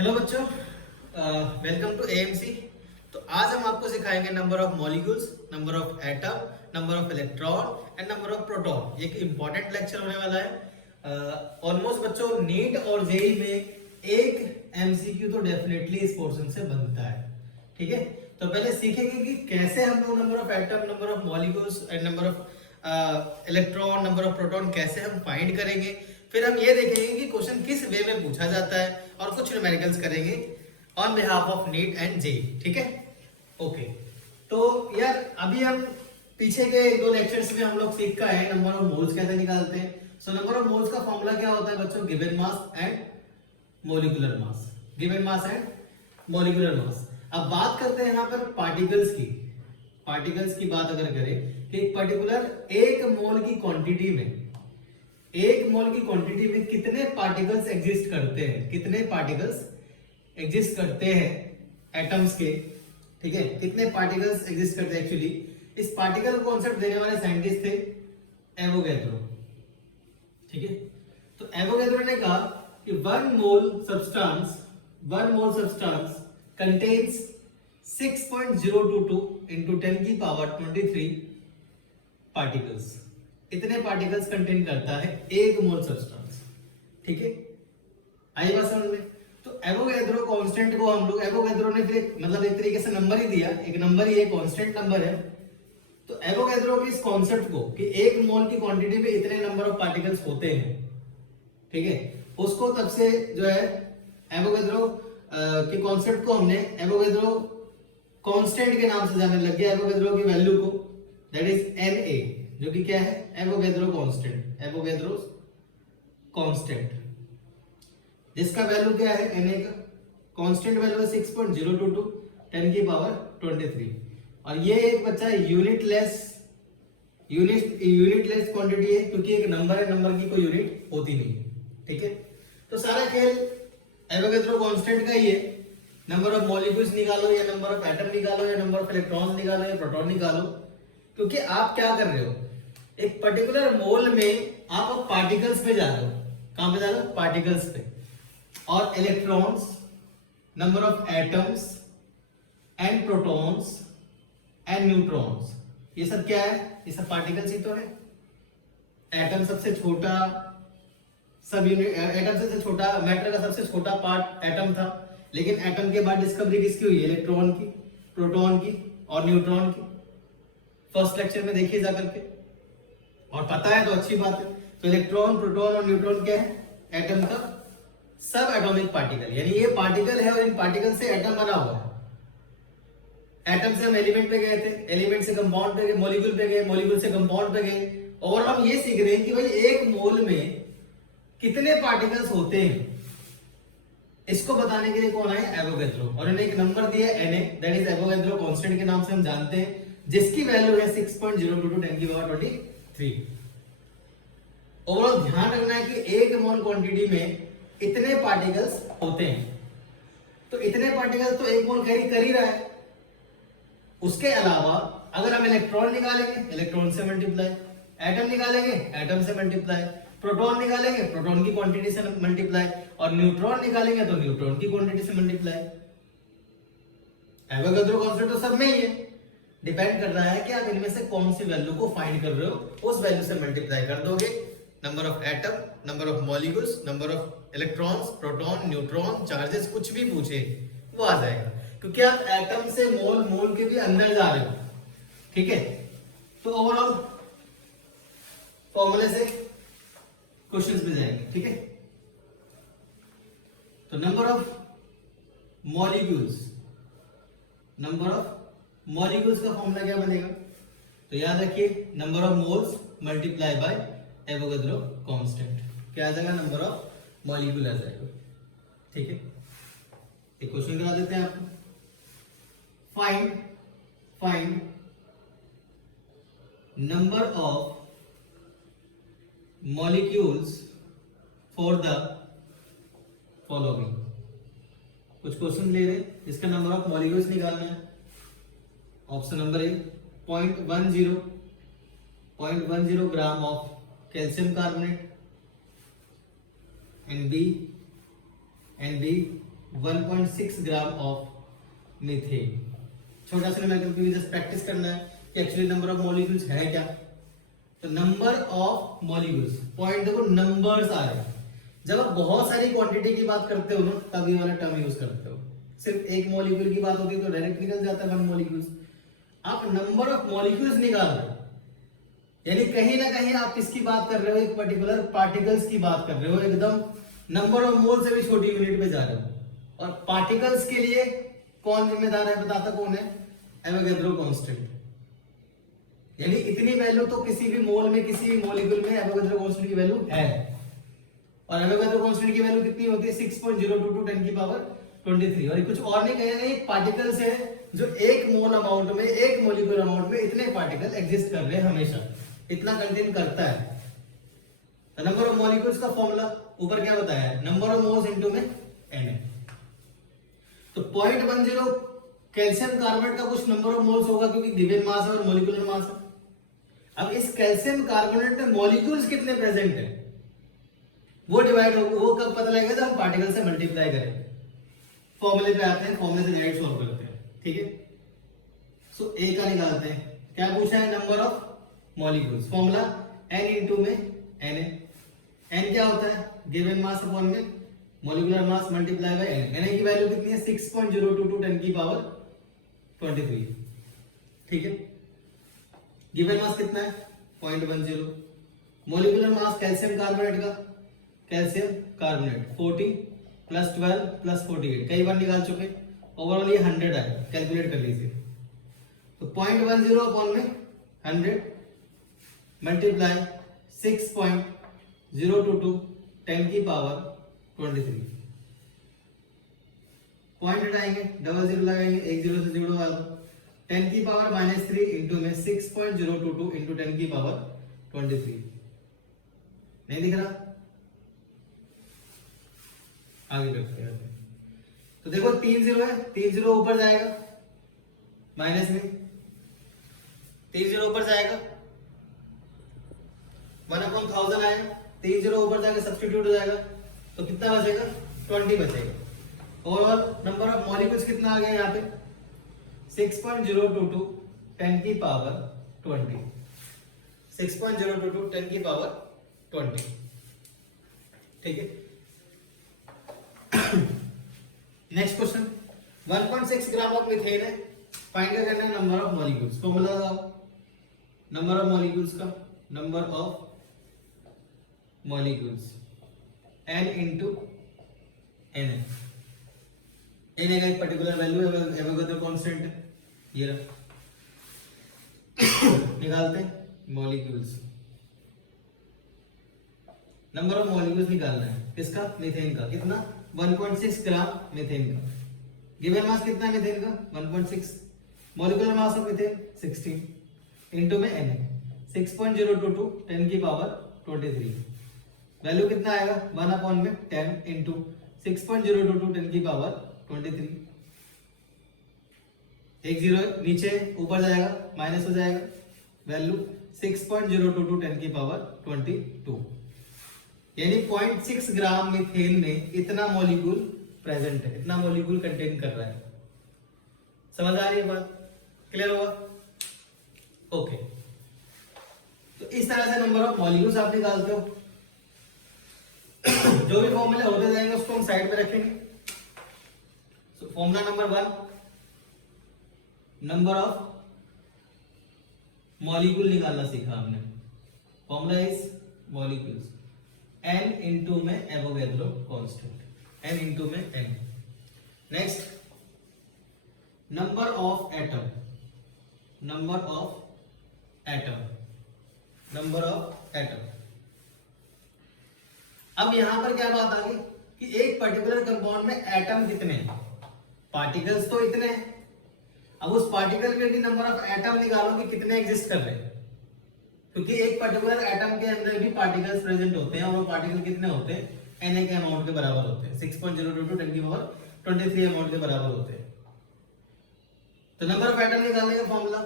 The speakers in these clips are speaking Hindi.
हेलो बच्चों, वेलकम टू एएमसी। तो आज हम आपको सिखाएंगे number of molecules, number of atom, number of electron and number of proton. ये एक इंपॉर्टेंट लेक्चर होने वाला है। ऑलमोस्ट बच्चों नीट और जेई में एक एमसीक्यू तो डेफिनेटली इस पोर्शन से बनता है। ठीक है, तो पहले सीखेंगे कि कैसे हम लोग number of atom, number of molecules and number of electron, number of proton कैसे हम फाइंड करेंगे। फिर हम ये देखेंगे कि क्वेश्चन किस वे में पूछा जाता है और कुछ न्यूमेरिकल्स करेंगे on behalf of NEET and JEE. ठीक है, ओके। तो यार अभी हम पीछे के दो लेक्चर्स में हम लोग सीख का है नंबर ऑफ मोल्स कैसे निकालते हैं। सो नंबर ऑफ मोल्स का फॉर्मूला क्या होता है बच्चों? Given mass and molecular mass, given mass and molecular mass. अब बात करते हैं यहाँ पर पार्टिकल्स की। पार्टिकल्स की बात अगर करें कि एक पर्टिकुलर एक मोल की क्वांटिटी में, एक मोल की क्वांटिटी में कितने पार्टिकल्स एग्जिस्ट करते हैं, कितने पार्टिकल्स एग्जिस्ट करते हैं एटम्स के। ठीक है, कितने पार्टिकल्स एग्जिस्ट करते हैं। एक्चुअली इस पार्टिकल को कॉन्सेप्ट देने वाले साइंटिस्ट थे एवोगैड्रो। ठीक है, तो एवोगैड्रो ने कहा कि one mole substance contains 6.022 into 10 की पावर 23 पार्टिकल्स। इतने पार्टिकल्स कंटेन करता है एक मोल सब्सटेंस। ठीक है, आई बात समझ में? तो एवोगैड्रो कांस्टेंट को हम लोग, एवोगैड्रो ने फिर एक तरीके से नंबर ही दिया, एक नंबर ही, एक कांस्टेंट नंबर है। तो एवोगैड्रो के इस कॉन्सेप्ट को कि एक मोल की क्वांटिटी में इतने नंबर ऑफ पार्टिकल्स होते हैं, ठीक है, उसको तब से जो है एवोगैड्रो के कॉन्सेप्ट को हमने एवोगैड्रो कांस्टेंट के नाम से जानने लग गया। एवोगैड्रो की वैल्यू को, दैट इज Na, जो कि क्या है? एवोगैड्रो कांस्टेंट, एवोगैड्रो कांस्टेंट, जिसका वैल्यू क्या है? Na का कांस्टेंट वैल्यू है 6.022 10 की पावर 23। और ये एक बच्चा यूनिटलेस क्वांटिटी है, क्योंकि एक नंबर है, नंबर की कोई यूनिट होती नहीं है। ठीक है, तो सारा खेल एवोगैड्रो कांस्टेंट का ही है। नंबर ऑफ मॉलिक्यूल्स निकालो या नंबर ऑफ एटम निकालो या नंबर ऑफ इलेक्ट्रॉन्स निकालो या प्रोटॉन निकालो, क्योंकि आप क्या कर रहे हो, एक पर्टिकुलर मोल में आप पार्टिकल्स पे जा रहे हो। कहां पे जा रहे हो? पार्टिकल्स पे। और electrons, number of atoms and protons and neutrons, ये सब क्या है? ये सब पार्टिकल्स ही तो है। एटम सबसे छोटा, सब यूनिट, एटम सबसे छोटा, मैटर का सबसे छोटा पार्ट एटम था, लेकिन एटम के बाद डिस्कवरी किसकी हुई? इलेक्ट्रॉन की, प्रोटॉन की और न्यूट्रॉन की। फर्स्ट लेक्चर में देखिए जा करके, और पता है तो अच्छी बात है। तो इलेक्ट्रॉन, प्रोटॉन और न्यूट्रॉन क्या है? एटम का सब एटॉमिक पार्टिकल, यानी ये पार्टिकल है और इन पार्टिकल से एटम बना हुआ है। एटम से हम एलिमेंट पे गए थे, एलिमेंट से कंपाउंड पे गए, मॉलिक्यूल पे गए, मॉलिक्यूल से कंपाउंड पे गए, और हम ये सीख रहे हैं कि भाई एक मोल में कितने पार्टिकल्स होते हैं। इसको बताने के लिए कौन है? एवोगैड्रो। और इन्हें एक नंबर दिया Na, that is Avogadro constant के नाम से हम जानते हैं, जिसकी वैल्यू है 6.022 10 की पावर 23। ओवरऑल ध्यान रखना है कि एक मोल क्वांटिटी में इतने पार्टिकल्स होते हैं। तो इतने पार्टिकल्स तो एक मोल कैरी कर ही रहा है। उसके अलावा अगर हम इलेक्ट्रॉन निकालेंगे, इलेक्ट्रॉन से मल्टीप्लाई, एटम निकालेंगे, एटम से मल्टीप्लाई, प्रोटॉन निकालेंगे, प्रोटॉन की क्वांटिटी से मल्टीप्लाई, और न्यूट्रॉन निकालेंगे तो न्यूट्रॉन की क्वांटिटी से मल्टीप्लाई। एवोगैड्रो कांस्टेंट तो सब में ही है, डिपेंड कर रहा है कि आप इनमें से कौन सी वैल्यू को फाइंड कर रहे हो, उस वैल्यू से मल्टीप्लाई कर दोगे। Number of atom, number of molecules, number of electrons, proton, neutron, charges, कुछ भी पूछे वो आ जाएगा, क्योंकि आप एटम से मोल के भी अंदर जा रहे हो। ठीक है, तो ओवरऑल फॉर्मूले से क्वेश्चंस में जाएंगे। ठीक है, तो नंबर ऑफ मॉलिक्यूल्स, का फॉर्मूला क्या बनेगा? तो याद रखिए, number of moles multiply by Avogadro constant. क्या आ जाएगा? नंबर ऑफ मॉलिक्यूल आ जाएगा। ठीक है, एक क्वेश्चन करा देते हैं आपको। Find number of molecules for the following. कुछ क्वेश्चन ले रहे हैं, इसका नंबर ऑफ मॉलिक्यूल्स निकालना है। Option number A 0.10 gram of calcium carbonate, and B 1.6 gram of methane. छोटा सा नंबर, क्योंकि जस्ट प्रैक्टिस करना है कि एक्चुअली नंबर ऑफ मॉलिक्यूल्स है क्या। तो नंबर ऑफ मॉलिक्यूल्स, पॉइंट देखो नंबर्स आ रहे हैं। जब आप बहुत सारी क्वांटिटी की बात करते हो ना, तब ये वाला टर्म यूज करते हो। सिर्फ एक मॉलिक्यूल की बात होती है तो डायरेक्ट निकल जाता है 1 मॉलिक्यूल्स। आप नंबर ऑफ मॉलिक्यूल्स निकाल रहे हो, यानी कहीं ना कहीं आप किसकी बात कर रहे हो, एक पर्टिकुलर पार्टिकल्स की बात कर रहे हो, एकदम नंबर ऑफ मोल से भी छोटी यूनिट पे जा रहे हो। और पार्टिकल्स के लिए कौन जिम्मेदार है, बताता कौन है, एवोगैड्रो कांस्टेंट। यानी इतनी वैल्यू तो किसी भी मोल में, किसी भी मॉलिक्यूल में एवोगैड्रो कांस्टेंट की वैल्यू है। और एवोगैड्रो कांस्टेंट की वैल्यू कितनी होती है, 6.022 10 की पावर 23। और कुछ और नहीं कहेंगे, एक पार्टिकल से जो एक मोल अमाउंट में, एक मॉलिक्यूल अमाउंट में इतने पार्टिकल एग्जिस्ट कर रहे हैं, हमेशा इतना कंटेन करता है। तो नंबर ऑफ मॉलिक्यूल्स का फॉर्मूला ऊपर क्या बताया है, नंबर ऑफ मोल्स इनटू में Na। तो 0.10 कैल्शियम कार्बोनेट का कुछ नंबर ऑफ मोल्स होगा, क्योंकि गिवन मास है और मॉलिक्यूलर मास है। अब इस कैल्शियम कार्बोनेट में मॉलिक्यूल्स कितने प्रेजेंट है वो डिवाइड होगा, वो कब पता लगेगा जब हम पार्टिकल से मल्टीप्लाई करें। फॉर्मूले पे आते हैं, फॉर्मूले से डायरेक्ट सॉल्व करते हैं, ठीक है। सो ए का निकालते हैं, क्या पूछा है, number of molecules. Formula n into में Na। n क्या होता है, गिवन मास अपॉन में molecular mass multiply by n। Na की वैल्यू कितनी है, 6.022 10 की पावर 23, ठीक है। गिवन मास कितना है, 0.10। मॉलिक्यूलर मास कैल्शियम कार्बोनेट का, कैल्शियम कार्बोनेट 40 प्लस 12 प्लस 48, कई बार निकाल चुके, ओवरऑल ये 100 है, कैलकुलेट कर लीजिए। तो 0.10 अपॉन में 100 मल्टीप्लाई 6.022 10 की पावर 23। पॉइंट हटाएंगे, डबल जीरो लगाएंगे, एक जीरो से जीरो वाला 10 की पावर -3 इंटू में 6.022 इंटू 10 की पावर 23। नहीं दिख रहा, आगे करते हैं। तो देखो 3 जीरो है, 3 जीरो ऊपर जाएगा माइनस में, 3 जीरो ऊपर जाएगा 1/1000 आएगा, 3 जीरो ऊपर जाएगा सब्स्टिट्यूट हो जाएगा, तो कितना बचेगा, 20 बचेगा। ओवरऑल नंबर ऑफ मॉलिक्यूल्स कितना आ गया यहाँ पे, 6.022 10 की पावर 20, 6.022 10 की पावर 20, ठीक है। Next question, 1.6 gram of methane है, फाइंड करना है नंबर ऑफ मॉलिक्यूल्स। फॉर्मूला लगाओ नंबर ऑफ मॉलिक्यूल्स का, number of molecules n into Na। Na का एक पर्टिकुलर वैल्यू है, एवोगैड्रो कांस्टेंट है, ये रहा। निकालते हैं मॉलिक्यूल्स, नंबर ऑफ मॉलिक्यूल्स निकालना है, किसका, मीथेन का। कितना, 1.6 ग्राम मीथेन का। गिवन मास कितना है मीथेन का, 1.6। Molecular mass of methane 16 into में Na 6.022 10 की पावर 23। वैल्यू कितना आएगा, 1/10 इंटू 6.022 10 की पावर 23। एक जीरो नीचे ऊपर जाएगा माइनस हो जाएगा, वैल्यू 6.022 10 की पावर 22। यानी 0.6 ग्राम मीथेन में इतना मॉलिक्यूल प्रेजेंट है, इतना मॉलिक्यूल कंटेन कर रहा है। समझ आ रही है बात, क्लियर हुआ, ओके। तो इस तरह से नंबर ऑफ मॉलिक्यूल्स आप निकालते हो। जो भी फॉर्मूले होते जाएंगे उसको हम साइड पे रखेंगे। So formula number 1, number of molecule निकालना सीखा हमने। Formula is molecules, n into में एवोगैड्रो कांस्टेंट, n इंटू में n। Next, number of atom, number of atom, number of atom. अब यहां पर क्या बात आ गई कि एक पर्टिकुलर कंपाउंड में एटम कितने हैं, पार्टिकल्स तो इतने हैं। अब उस पार्टिकल में भी नंबर ऑफ एटम निकालो कि कितने एग्जिस्ट कर रहे हैं, क्योंकि एक पर्टिकुलर एटम के अंदर भी पार्टिकल्स प्रेजेंट होते हैं और वो पार्टिकल कितने होते हैं, Na के अमाउंट के बराबर होते हैं, 6.022 10 की पावर 23 अमाउंट के बराबर होते हैं। तो नंबर ऑफ एटम निकालने का फॉर्मूला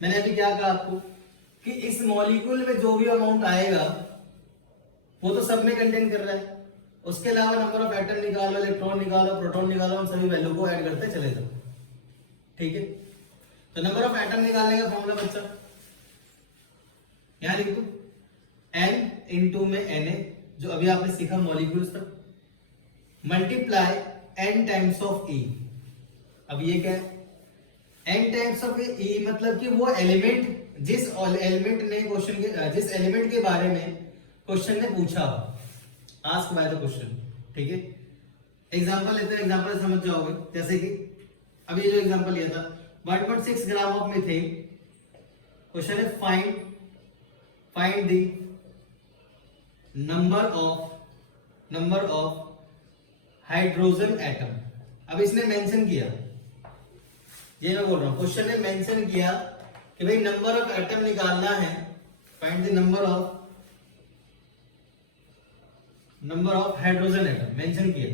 मैंने अभी क्या कहा आपको कि इस मॉलिक्यूल में जो भी अमाउंट आएगा वो तो सब में कंटेन कर रहा है, उसके अलावा नंबर ऑफ एटम निकालो, इलेक्ट्रॉन निकालो, प्रोटॉन निकालो, उन सभी वैल्यू को ऐड करते चले जाओ। ठीक है, तो नंबर ऑफ एटम निकालने का फॉर्मूला बच्चा यहां लिख दो, n इंटू में Na, जो अभी आपने सीखा मॉलिक्यूल्स तक, multiply n times of E। अब ये क्या है, n टाइम्स ऑफ E मतलब कि वो एलिमेंट जिस एलिमेंट ने क्वेश्चन के जिस एलिमेंट के बारे में क्वेश्चन ने पूछा, आस्क बाय द क्वेश्चन। ठीक है, एग्जांपल लेते हैं, एग्जांपल से समझ जाओगे। जैसे कि अभी जो एग्जांपल लिया था 1.6 ग्राम ऑफ मीथेन, क्वेश्चन है find the number of hydrogen atom. अब इसने मेंशन किया, ये मैं बोल रहा हूं, क्वेश्चन ने मेंशन किया कि भाई नंबर ऑफ एटम निकालना है, find the number of hydrogen atom, mention किया।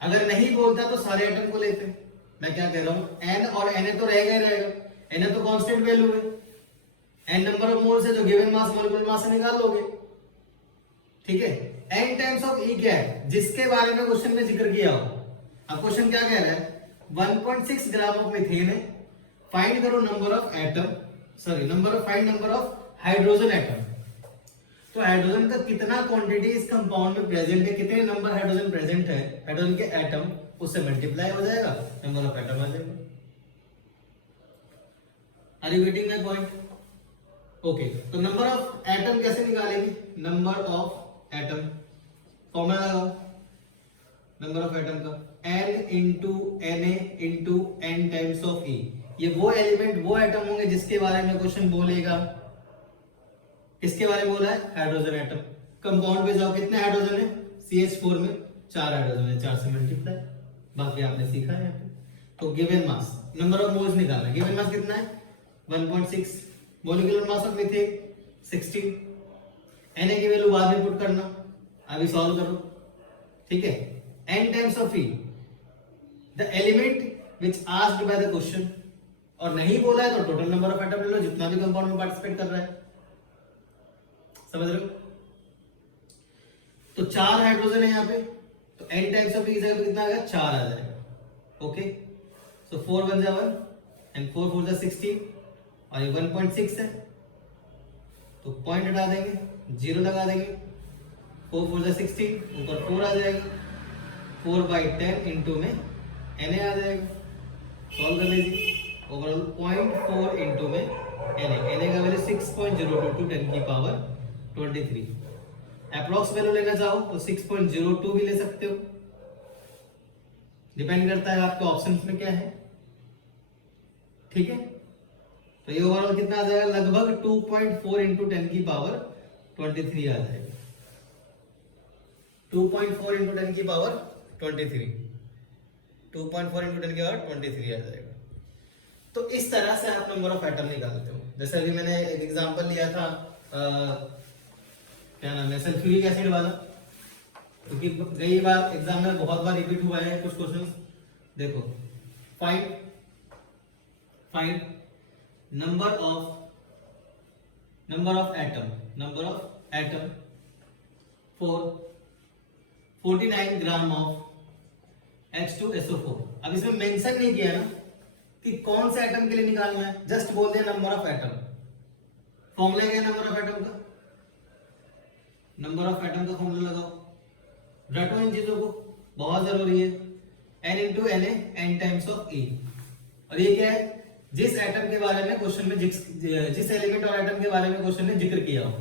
अगर नहीं बोलता तो सारे एटम को लेते। मैं क्या कह रहा हूं, n और Na तो रहेगा ही रहेगा, Na तो कांस्टेंट वैल्यू है, n नंबर ऑफ मोल्स है, जो गिवन मास मॉलिक्यूलर मास से निकाल लोगे। ठीक है, n टाइम्स ऑफ E क्या है, जिसके बारे में क्वेश्चन में जिक्र किया हो। अब क्वेश्चन क्या कह रहा है, 1.6 ग्राम ऑफ मीथेन है, फाइंड करो नंबर ऑफ हाइड्रोजन एटम। तो हाइड्रोजन का कितना क्वांटिटी इस कंपाउंड में प्रेजेंट है, कितने नंबर हाइड्रोजन प्रेजेंट है, हाइड्रोजन के एटम, उससे मल्टीप्लाई हो जाएगा, नंबर ऑफ एटम आ जाएगा। Are you getting my point? Okay, तो नंबर ऑफ एटम कैसे निकालेंगे, नंबर ऑफ एटम फॉर्मूला लगाओ, नंबर ऑफ एटम का n into Na into n times of E। ये वो एलिमेंट, वो एटम होंगे जिसके बारे में क्वेश्चन बोलेगा। किसके बारे में बोला है, हाइड्रोजन एटम। कंपाउंड पे जाओ, कितने हाइड्रोजन है, CH4 में 4 हाइड्रोजन है, 4 से मल्टीप्लाई, बाकी आपने सीखा है यहाँ पे। तो given mass, number of moles निकालना है, गिवन मास कितना है 1.6, molecular mass of methane 16, Na की वैल्यू बाद में पुट करना, अभी सॉल्व करो। ठीक है, n times of E, the element which asked by the question, और नहीं बोला है तो टोटल नंबर ऑफ एटम ले लो, जितना भी कंपाउंड में पार्टिसिपेट कर रहा है। समझ रहे हो? तो 4 हाइड्रोजन है यहाँ पे, तो n टाइम्स ऑफ E की जगह पे कितना आ गया, 4 आ जाएगा। ओके, सो 4 बन जा 1 एंड 4 4 जा 16, और ये 1.6 है, तो पॉइंट हटा देंगे, 0 लगा देंगे, 4 4 जा 16, ऊपर 4 आ जाएगा, 4/10 इंटू में Na आ जाएगा। सॉल्व कर लीजिए, ओवरऑल 0.4 इंटू में Na का वैल्यू 6.022 10 की पावर 23। अप्रॉक्स वैल्यू लेना चाहो तो 6.02 भी ले सकते हो, डिपेंड करता है आपके ऑप्शंस में क्या है। ठीक है, तो ये ओवरऑल कितना आ जाएगा, लगभग 2.4 इंटू 10 की पावर 23 आ जाएगा। 2.4 इंटू 10 की पावर 23, 2.4 इंटू 10 की पावर 23 आ जाएगा। तो इस तरह से आप नंबर ऑफ एटम निकालते हो। जैसे अभी मैंने एक एग्जांपल लिया था, क्या नाम है, सल्फ्यूरिक एसिड वाला, क्योंकि कई बार एग्जाम में बहुत बार रिपीट हुआ है कुछ क्वेश्चंस। देखो, find number of atom for 49 gram of H2SO4। अब इसमें मेंशन नहीं किया ना कि कौन से एटम के लिए निकालना है, जस्ट बोल दिया नंबर ऑफ एटम। फॉर्मूला क्या है नंबर ऑफ एटम का, नंबर ऑफ एटम का फॉर्मूला लगाओ, रटो इन चीजों को, बहुत जरूरी है। n into Na, n times of E। और ये क्या है, जिस एटम के बारे में क्वेश्चन में जिस एलिमेंट और एटम के बारे में क्वेश्चन ने जिक्र किया हो।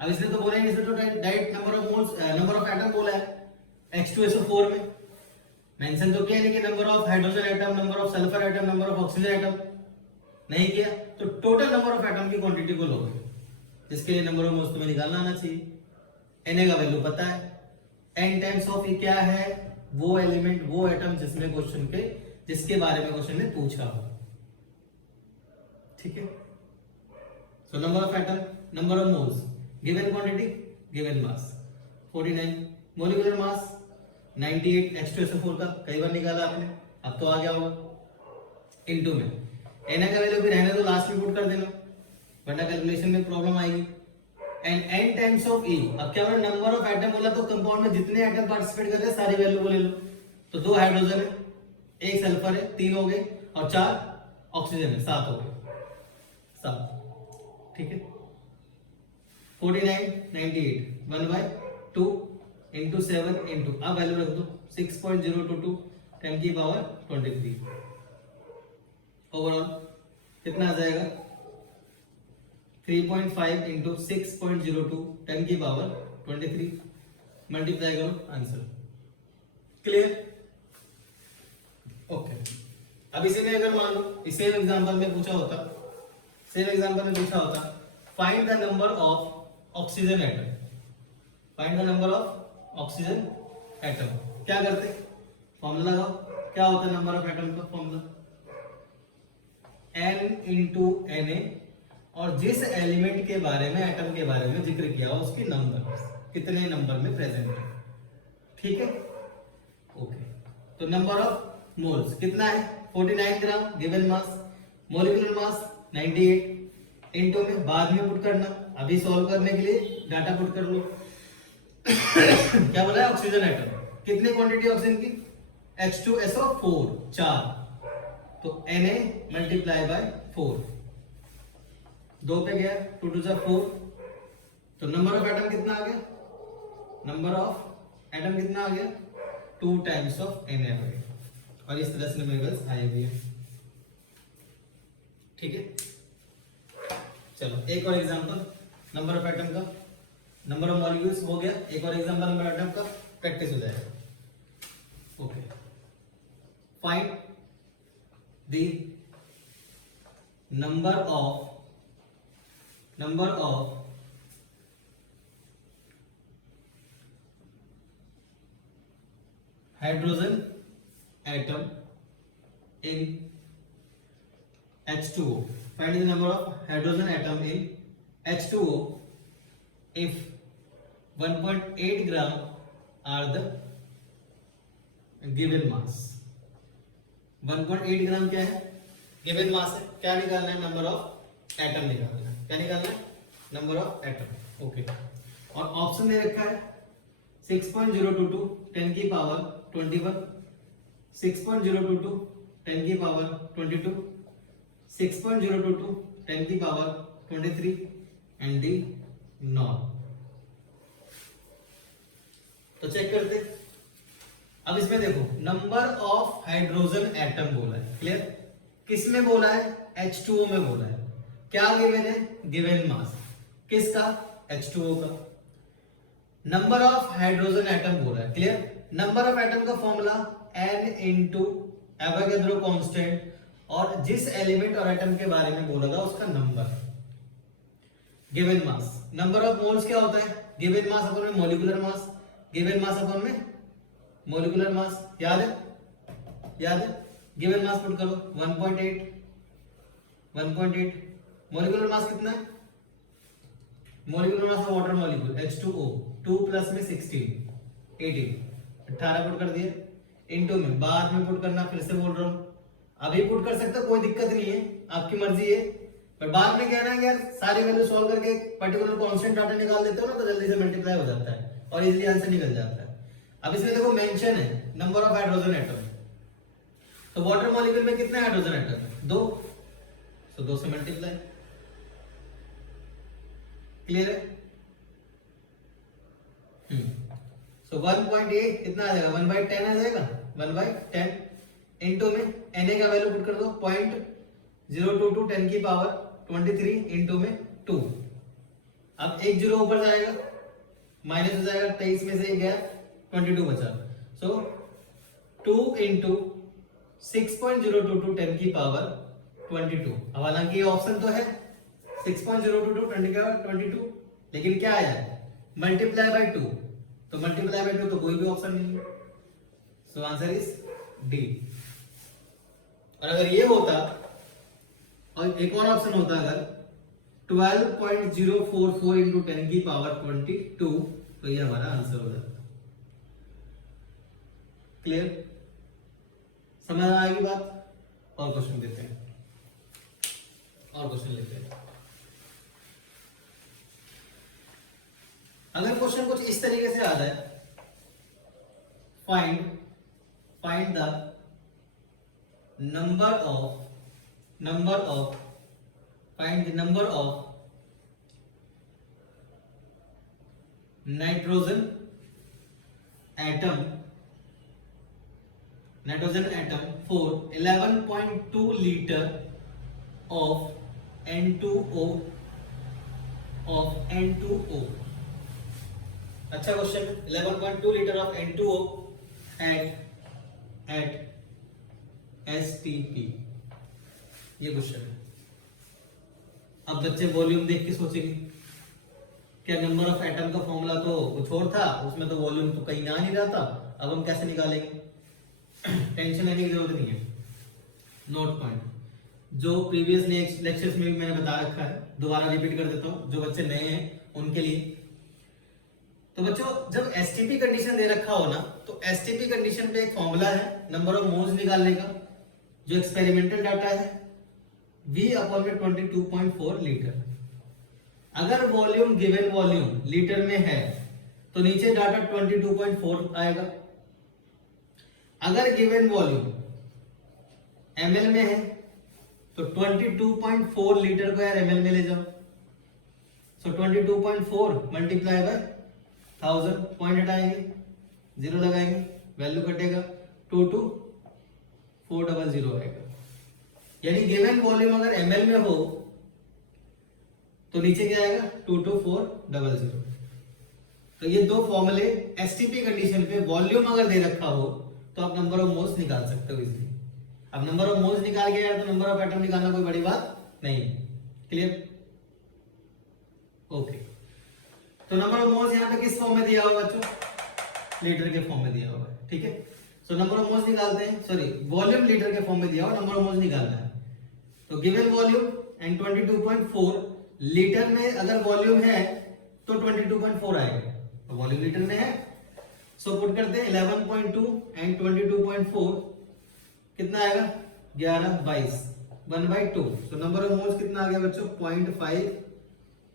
अब इसने तो बोला ही नहीं, इसने तो डायरेक्ट नंबर ऑफ एटम बोला है H2SO4 में। मेंशन तो किया नहीं कि number of hydrogen atom, number of sulphur atom, number of oxygen atom, नहीं किया। तो टोटल नंबर ऑफ एटम की क्वांटिटी को लोगे, जिसके लिए नंबर ऑफ मोल्स तुम्हें निकालना आना चाहिए। Na का वैल्यू पता है, n टाइम्स ऑफ E क्या है, वो एलिमेंट, वो एटम जिसके बारे में क्वेश्चन ने पूछा हो। ठीक है, so number of atom, number of moles, given quantity, given mass 49, molecular mass 98 H2SO4 का, कई बार निकाला आपने, अब तो आ गया होगा। इनटू में Na का वैल्यू भी रहने दो, लास्ट में पुट कर देना, वरना कैलकुलेशन में प्रॉब्लम आएगी। And n times of E। अब क्या बोला, नंबर ऑफ एटम बोला तो कंपाउंड में जितने एटम पार्टिसिपेट कर रहे हैं सारी वैल्यू को ले लो। तो 2 हाइड्रोजन है, 1 सल्फर है, 3 हो गए, और 4 ऑक्सीजन है, 7 हो गए, 7। ठीक है, 49 98 1 बाय 2 इंटू 7 इंटू, अब वैल्यू रख दो 6.022 10 की पावर 23। ओवरऑल कितना आ जाएगा, 3.5 इंटू 6.02 10 की पावर 23, मल्टीप्लाई करो, आंसर। क्लियर? ओके। अब इसी में अगर मान लो इस सेम एग्जांपल में पूछा होता, find the number of oxygen atom, find the number of oxygen atom, क्या करते, फॉर्मूला लगाओ, क्या होता है नंबर ऑफ एटम का फॉर्मूला, n इंटू Na, और जिस एलिमेंट के बारे में, एटम के बारे में जिक्र किया हो उसकी नंबर, कितने नंबर में प्रेजेंट है। ठीक है, ओके। तो नंबर ऑफ मोल्स कितना है, 49 gram given mass, molecular mass 98, into में बाद में पुट करना, अभी सॉल्व करने के लिए डाटा पुट कर लो। क्या बोला है, ऑक्सीजन एटम, कितनी क्वांटिटी ऑक्सीजन की, H2SO4 4, तो Na मल्टीप्लाई बाय 4, 2 पे गया, 2 2 जा 4, तो नंबर ऑफ एटम कितना आ गया, नंबर ऑफ एटम कितना आ गया, 2 टाइम्स ऑफ Na आ गया। और इस तरह से न्यूमेरिकल्स आए हुए हैं। ठीक है, चलो एक और एग्जांपल नंबर ऑफ एटम का, नंबर ऑफ मॉलिक्यूल्स हो गया, एक और एग्जांपल नंबर ऑफ एटम का प्रैक्टिस हो जाएगा। Okay, find the number of hydrogen atom in H2O. Find the number of hydrogen atom in H2O if 1.8 gram are the given mass. 1.8 ग्राम क्या है, गिवन मास है, क्या निकालना है, नंबर ऑफ एटम निकालना है, क्या निकालना है, नंबर ऑफ एटम। ओके, और ऑप्शन दे रखा है 6.022 10 की पावर 21, 6.022 10 की पावर 22, 6.022 10 की पावर 23 एंड डी नॉट। तो चेक करते, अब इसमें देखो नंबर ऑफ हाइड्रोजन एटम बोला है, क्लियर, किस में बोला है, H2O में बोला है, क्या गिवन है, गिवन मास, किसका, H2O का। नंबर ऑफ हाइड्रोजन एटम बोला है, क्लियर, नंबर ऑफ एटम का formula n into Avogadro constant, और जिस एलिमेंट और एटम के बारे में बोला था उसका number, given mass. Number of moles क्या होता है, गिवन मास अपन में मॉलिक्यूलर मास, गिवन मास अपन में मॉलिक्यूलर मास, याद है, गिवन मास पुट करो 1.8, मॉलिक्यूलर मास कितना है, molecular mass of water molecule H2O 2 plus में 16 18 पुट कर दिए, इनटू में बाद में पुट करना, फिर से बोल रहा हूं, अभी पुट कर सकते हो, कोई दिक्कत नहीं है, आपकी मर्जी है, पर बाद में कहना है यार सारी वैल्यू सॉल्व करके पर्टिकुलर कांस्टेंट डाटा निकाल देते हो ना, तो जल्दी से मल्टीप्लाई हो जाता है और इजीली आंसर निकल जाता है। अब इसमें देखो मेंशन है नंबर ऑफ हाइड्रोजन एटम, तो वाटर मॉलिक्यूल में कितने हाइड्रोजन एटम है, 2, तो 2 से मल्टीप्लाई, क्लियर है। सो 1.8 कितना आ जाएगा, 1/10 आ जाएगा, 1/10 इनटू में Na का वैल्यू पुट कर दो 0.022 10 की पावर 23 इनटू में 2, अब एक जीरो ऊपर जाएगा, माइनस हो जाएगा, 23 में से एक गया, 22 बचा, सो 2 इंटू 6.022 10 की पावर 22। अब हालांकि ये ऑप्शन तो है 6.022 10 की पावर 22, लेकिन क्या आया, मल्टीप्लाई बाय 2, तो मल्टीप्लाई बाय 2 तो कोई भी ऑप्शन नहीं है, सो आंसर इज डी। और अगर ये होता और एक और ऑप्शन होता अगर 12.044 इंटू 10 की पावर 22, तो ये हमारा आंसर हो जाता। क्लियर, समझ आएगी बात। और क्वेश्चन देते हैं, और क्वेश्चन लेते हैं। अगर क्वेश्चन कुछ इस तरीके से आता है, find find the number of find the number of nitrogen atom for 11.2 liter of N2O अच्छा question. 11.2 litre of N2O at STP, ये क्वेश्चन है। अब बच्चे वॉल्यूम देख के सोचेंगे क्या नंबर ऑफ एटम का फॉर्मूला तो कुछ और था, उसमें तो वॉल्यूम तो कहीं आ नहीं रहा था, अब हम कैसे निकालेंगे। टेंशन लेने की जरूरत नहीं है। नोट पॉइंट जो प्रीवियस लेक्चर्स में भी मैंने बता रखा है, दोबारा रिपीट कर देता हूं जो बच्चे नए हैं उनके लिए। तो बच्चों जब एसटीपी कंडीशन दे रखा हो ना, तो एसटीपी कंडीशन पे एक फॉर्मूला है नंबर ऑफ मोल्स निकालने का, जो एक्सपेरिमेंटल डाटा है V/22.4 लीटर। अगर वॉल्यूम गिवन वॉल्यूम लीटर में है तो नीचे डाटा 22.4 आएगा। अगर गिवन वॉल्यूम ml में है तो 22.4 लीटर को यार ml में ले जाओ। सो 22.4 मल्टीप्लाई बाय 1000, पॉइंट हटाएंगे, जीरो लगाएंगे, वैल्यू कटेगा 22400 आएगा। यानी गिवन वॉल्यूम अगर ml में हो तो नीचे क्या आएगा 22400। तो ये दो फॉर्मूले एसटीपी कंडीशन पे वॉल्यूम अगर दे रखा हो तो आप नंबर ऑफ मोल्स निकाल सकते हो इजीली। अब नंबर ऑफ मोल्स निकाल के यार तो नंबर ऑफ एटम निकालना कोई बड़ी बात नहीं है। क्लियर? ओके। तो नंबर ऑफ मोल्स यहां पे किस फॉर्म में दिया हुआ बच्चों? लीटर के फॉर्म में दिया हुआ है। ठीक है, सो नंबर ऑफ मोल्स निकालते हैं, सॉरी वॉल्यूम लीटर के फॉर्म में दिया हुआ, नंबर ऑफ मोल्स निकालना है। तो गिवन वॉल्यूम एंड 22.4 लीटर में अगर वॉल्यूम है तो 22.4 आएगा, तो वॉल्यूम लीटर में है। सो पुट करते हैं 11.2 एंड 22.4 कितना आएगा 11/22 1/2। तो नंबर ऑफ मोल्स कितना आ गया बच्चों 0.5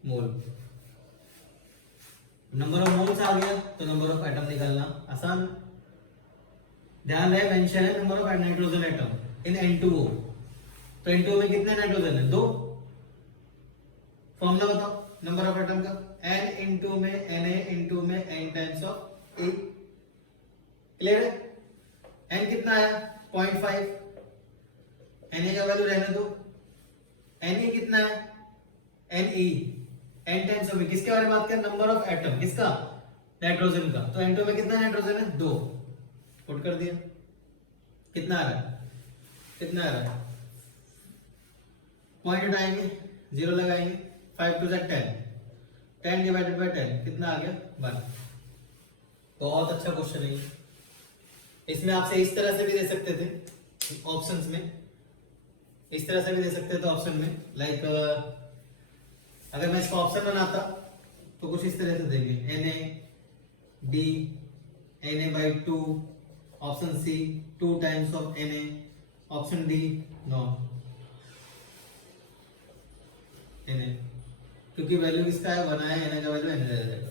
मोल। नंबर ऑफ मोल्स आ गया तो नंबर ऑफ एटम निकालना आसान। ध्यान रहे मेंशन है number of nitrogen atom in N2O। तो N2O में कितने नाइट्रोजन है 2। फॉर्मूला बताओ नंबर ऑफ एटम का, N इंटू में Na इंटू में N times of A। Clear है? N कितना आया 0.5, Na का वैल्यू रहने दो। Ne कितना है Ne N times of A। किसके बारे में बात करें? नंबर ऑफ एटम, किसका? नाइट्रोजन का। तो N2 में कितना नाइट्रोजन है 2, पुट कर दिया। कितना आ रहा है, कितना आ रहा है, पॉइंट हटाएंगे, जीरो लगाएंगे, 5 2 10, 10 डिवाइडेड बाय 10 कितना आ गया 1। बहुत अच्छा क्वेश्चन है। इसमें आपसे इस तरह से भी दे सकते थे ऑप्शंस में, इस तरह से भी दे सकते थे ऑप्शन में। लाइक अगर मैं इसका ऑप्शन बनाता तो कुछ इस तरह से देंगे Na/2, option C 2 times of Na, option D no Na, क्योंकि वैल्यू किसका है 1 है, Na का वैल्यू Na रह जाएगा।